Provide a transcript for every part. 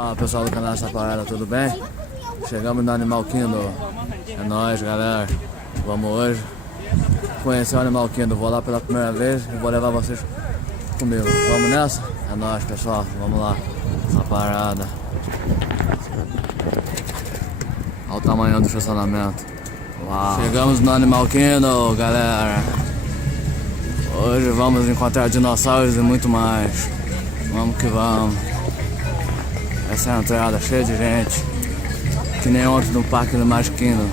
Fala pessoal do canal Essa Parada, tudo bem? Chegamos no Animal Kingdom. É nóis, galera. Vamos hoje conhecer o Animal Kingdom. Vou lá pela primeira vez e vou levar vocês comigo. Vamos nessa? É nóis, pessoal. Vamos lá. Essa parada. Olha o tamanho do estacionamento. Uau. Chegamos no Animal Kingdom, galera. Hoje vamos encontrar dinossauros e muito mais. Vamos que vamos. Essa é a entrada, cheia de gente. Que nem ontem no parque do Magic Kingdom.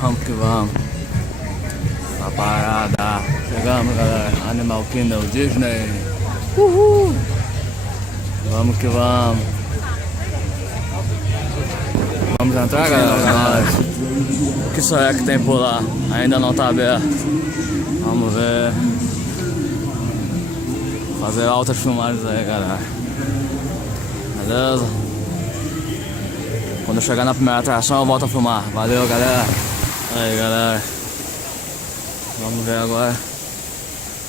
Vamos que vamos. Essa parada. Chegamos, galera. Animal Kingdom, Disney. Uhul. Vamos que vamos. Vamos entrar, galera? O que só é que tem por lá? Ainda não tá aberto. Vamos ver. Fazer altas filmagens aí, galera. Beleza? Quando eu chegar na primeira atração eu volto a filmar. Valeu, galera. Aí, galera. Vamos ver agora.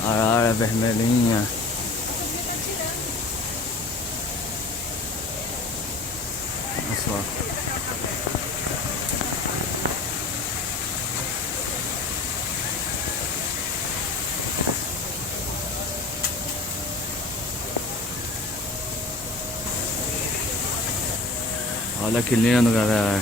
Arara Vermelhinha. Olha só. Olha que lindo, galera.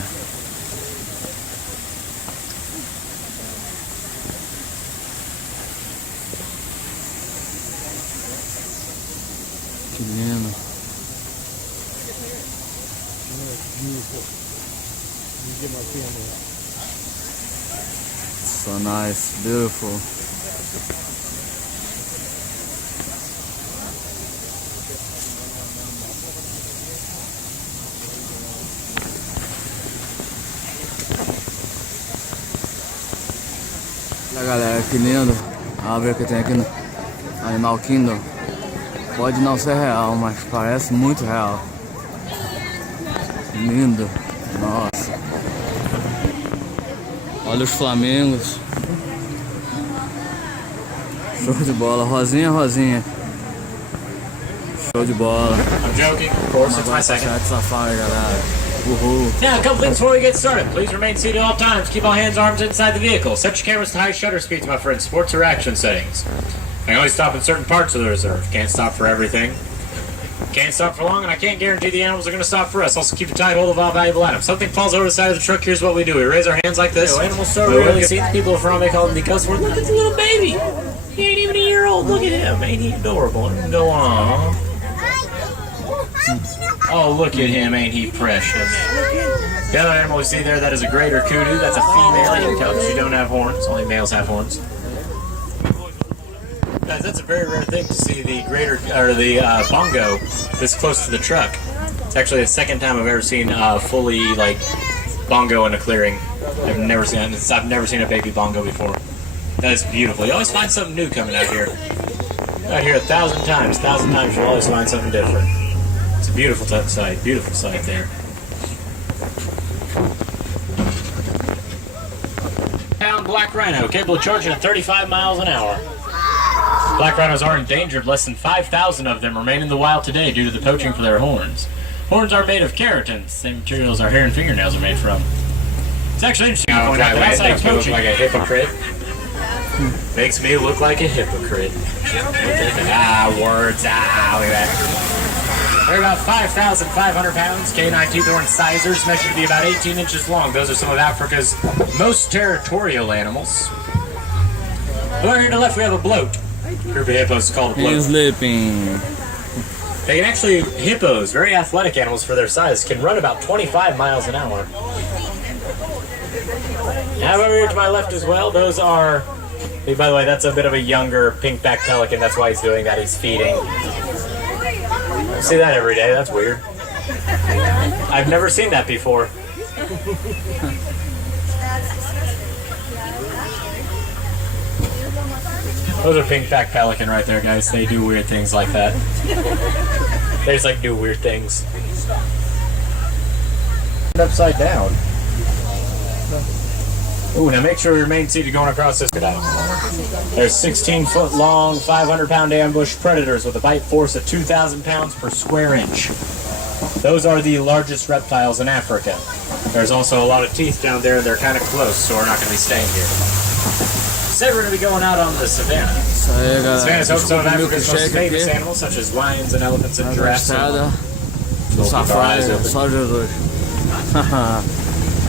Que lindo. So nice, beautiful. Olha, galera, que lindo. A árvore que tem aqui no Animal Kingdom. Pode não ser real, mas parece muito real. Lindo. Nossa. Olha os flamingos. Show de bola. Rosinha, rosinha. Show de bola. I'm joking, of course, it's my second. Safari, galera. Uhul. Now, a couple things before we get started. Please remain seated at all times. Keep all hands, arms inside the vehicle. Set your cameras to high shutter speeds, my friends. Sports or action settings. I can only stop in certain parts of the reserve. Can't stop for everything. Can't stop for long, and I can't guarantee the animals are going to stop for us. Also, keep a tight hold of all valuable items. Something falls over the side of the truck, here's what we do. We raise our hands like this. Yo, animals start really see the people from they call them the customer. Look at the little baby. He ain't even a year old. Look at him. Ain't he adorable? And go on. Oh, look at him. Ain't he precious? The other animal we see there, that is a greater kudu. That's a female in cubs. You don't have horns. Only males have horns. Guys, that's a very rare thing to see the greater or the bongo this close to the truck. It's actually the second time I've ever seen fully like bongo in a clearing. I've never seen a baby bongo before. That is beautiful. You always find something new coming out here. Out here 1,000 times. 1,000 times you'll always find something different. It's a beautiful sight. Beautiful sight there. Pound black rhino capable of charging at 35 miles an hour. Black rhinos are endangered. Less than 5,000 of them remain in the wild today due to the poaching for their horns. Horns are made of keratin, the same materials our hair and fingernails are made from. It's actually interesting to point out that outside of poaching, like a hypocrite. Makes me look like a hypocrite. Words. Look at that. They're about 5,500 pounds. Canine teeth or incisors measure to be about 18 inches long. Those are some of Africa's most territorial animals. Over here to the left, we have a bloat. Group of hippos is called a bloat. He's sleeping. They can actually, hippos, very athletic animals for their size, can run about 25 miles an hour. Now over here to my left as well, those are, by the way, that's a bit of a younger pink-backed pelican. That's why he's doing that. He's feeding. I see that every day. That's weird. I've never seen that before. Those are pink-backed pelican right there, guys. They do weird things like that. They just like do weird things. Upside down. Ooh, now make sure you remain seated going across this canal. There's 16-foot long, 500-pound ambush predators with a bite force of 2,000 pounds per square inch. Those are the largest reptiles in Africa. There's also a lot of teeth down there, and they're kind of close, so we're not going to be staying here. Instead, we're going to be going out on the savannah. Savannah is home to some of Africa's most famous animals, such as lions and elephants and giraffes. Now,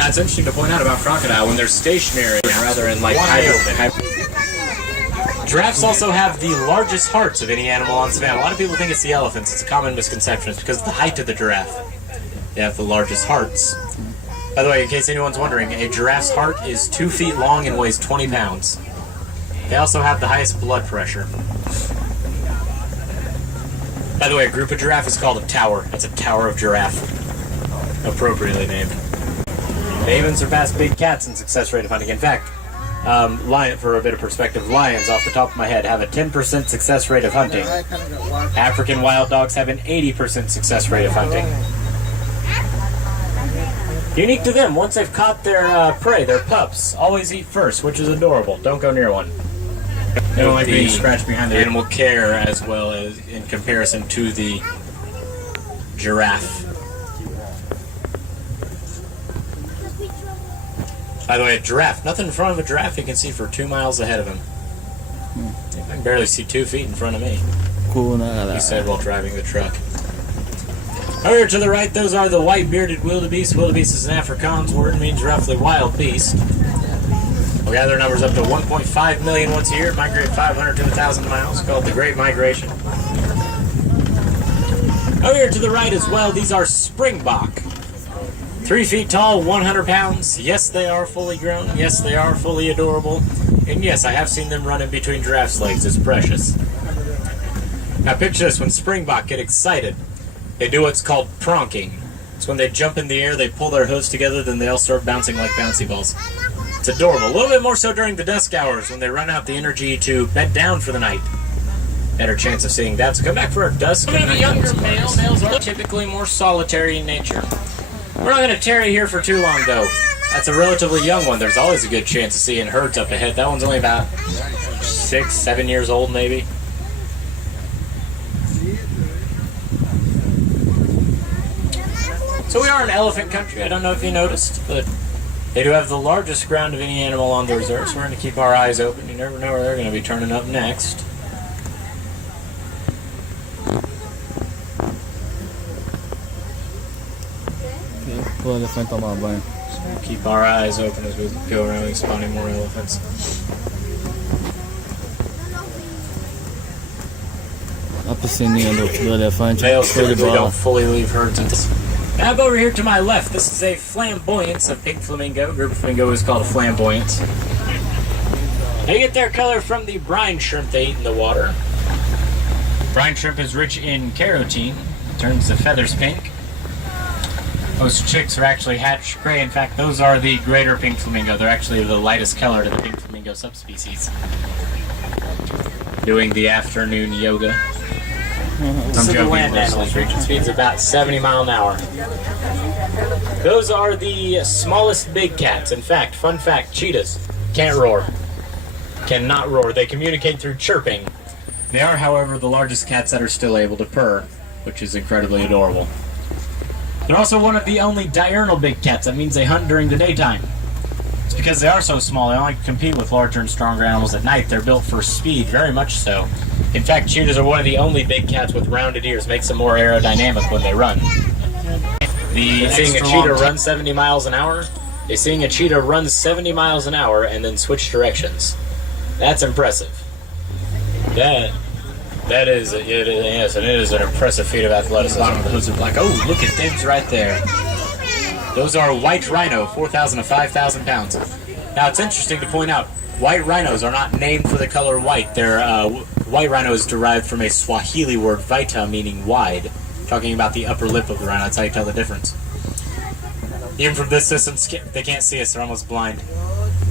it's interesting to point out about crocodile, when they're stationary rather than like hibernate. Giraffes also have the largest hearts of any animal on savannah. A lot of people think it's the elephants. It's a common misconception. It's because of the height of the giraffe. They have the largest hearts. By the way, in case anyone's wondering, a giraffe's heart is 2 feet long and weighs 20 pounds. They also have the highest blood pressure. By the way, a group of giraffe is called a tower. That's a tower of giraffe. Appropriately named. They even surpass big cats in success rate of hunting. In fact, for a bit of perspective, lions, off the top of my head, have a 10% success rate of hunting. African wild dogs have an 80% success rate of hunting. Unique to them, once they've caught their prey, their pups, always eat first, which is adorable. Don't go near one. They don't like being scratched behind their animal care, as well as in comparison to the giraffe. By the way, a giraffe, nothing in front of a giraffe you can see for 2 miles ahead of him. I can barely see 2 feet in front of me. Cool, He said while driving the truck. Over to the right, those are the white-bearded wildebeest. Wildebeest is an Afrikaans word and means roughly wild beast. We'll gather numbers up to 1.5 million once a year, migrate 500 to 1,000 miles, called the Great Migration. Over here to the right as well, these are springbok. 3 feet tall, 100 pounds. Yes, they are fully grown. Yes, they are fully adorable. And yes, I have seen them run in between giraffes' legs. It's precious. Now picture this, when springbok get excited, they do what's called pronking. It's when they jump in the air, they pull their hooves together, then they all start bouncing like bouncy balls. It's adorable. A little bit more so during the dusk hours when they run out the energy to bed down for the night. Better chance of seeing that. So come back for a dusk and night. Younger male. Males are typically more solitary in nature. We're not going to tarry here for too long, though. That's a relatively young one. There's always a good chance of seeing herds up ahead. That one's only about 6, 7 years old, maybe. So we are an elephant country. I don't know if you noticed, but they do have the largest ground of any animal on the reserve, so we're going to keep our eyes open. You never know where they're going to be turning up next. Keep our eyes open as we go around spotting more elephants. Males typically don't fully leave herds until... Now over here to my left, this is a flamboyance of pink flamingo. Group of flamingo is called a flamboyance. They get their color from the brine shrimp they eat in the water. Brine shrimp is rich in carotene, turns the feathers pink. Most chicks are actually hatched gray. In fact, those are the greater pink flamingo. They're actually the lightest color to the pink flamingo subspecies. Doing the afternoon yoga. Some joking, land animals. Reaching speeds about 70 miles an hour. Those are the smallest big cats. In fact, fun fact, cheetahs can't roar. Cannot roar. They communicate through chirping. They are, however, the largest cats that are still able to purr, which is incredibly adorable. They're also one of the only diurnal big cats. That means they hunt during the daytime. It's because they are so small, they only compete with larger and stronger animals at night. They're built for speed, very much so. In fact, cheetahs are one of the only big cats with rounded ears. Makes them more aerodynamic when they run. Seeing a cheetah run 70 miles an hour is seeing a cheetah run 70 miles an hour and then switch directions. That's impressive. That is, yes, and it is an impressive feat of athleticism. The hooves are black. Oh, look at them right there. Those are white rhino, 4,000 to 5,000 pounds. Now, it's interesting to point out, white rhinos are not named for the color white. White rhino is derived from a Swahili word, vita, meaning wide. Talking about the upper lip of the rhino, that's how you tell the difference. Even from this distance, they can't see us, they're almost blind.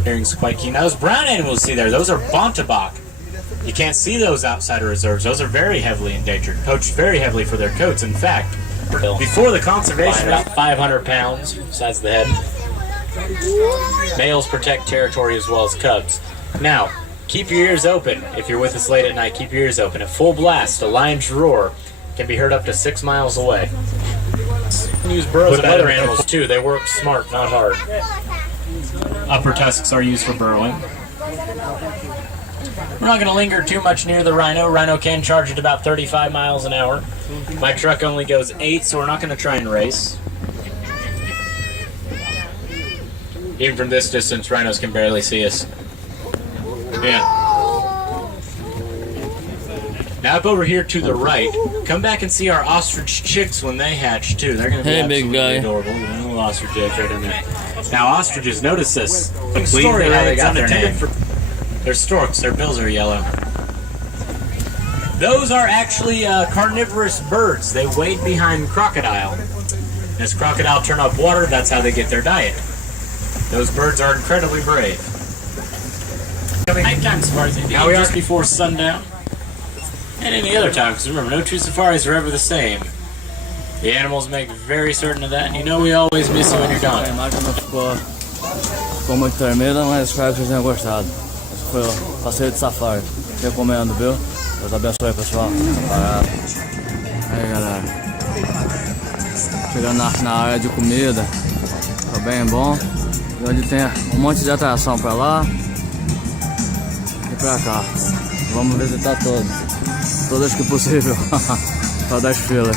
Hearing's quite keen. Now, those brown animals you see there, those are bontabok. You can't see those outside of reserves. Those are very heavily endangered, poached very heavily for their coats. In fact, before the conservation, about 500 pounds, besides the head. Males protect territory as well as cubs. Now, keep your ears open. If you're with us late at night, keep your ears open. At full blast, a lion's roar can be heard up to 6 miles away. Use burrows of other animals too. They work smart, not hard. Upper tusks are used for burrowing. We're not going to linger too much near the rhino. Rhino can charge at about 35 miles an hour. My truck only goes 8, so we're not going to try and race. Even from this distance, rhinos can barely see us. Yeah. Now up over here to the right, come back and see our ostrich chicks when they hatch too. They're going to be absolutely adorable. Little ostrich eggs right in there. Now ostriches, notice this. Story how they got their name. They're storks. Their bills are yellow. Those are actually carnivorous birds. They wade behind crocodile. As crocodile turn up water, that's how they get their diet. Those birds are incredibly brave. Nighttime safaris, they begin just before sundown. And any other time, because remember, no two safaris are ever the same. The animals make very certain of that, and you know we always miss you when you're gone. A imagem não ficou muito tremenda, mas espero que vocês tenham gostado. Esse foi o passeio de safari. Recomendo, viu? Deus abençoe, pessoal. Essa parada. Aí, galera. Chegando na área de comida. Tá bem bom. E onde tem um monte de atração pra lá e pra cá. Vamos visitar todas que possível. Só das filas.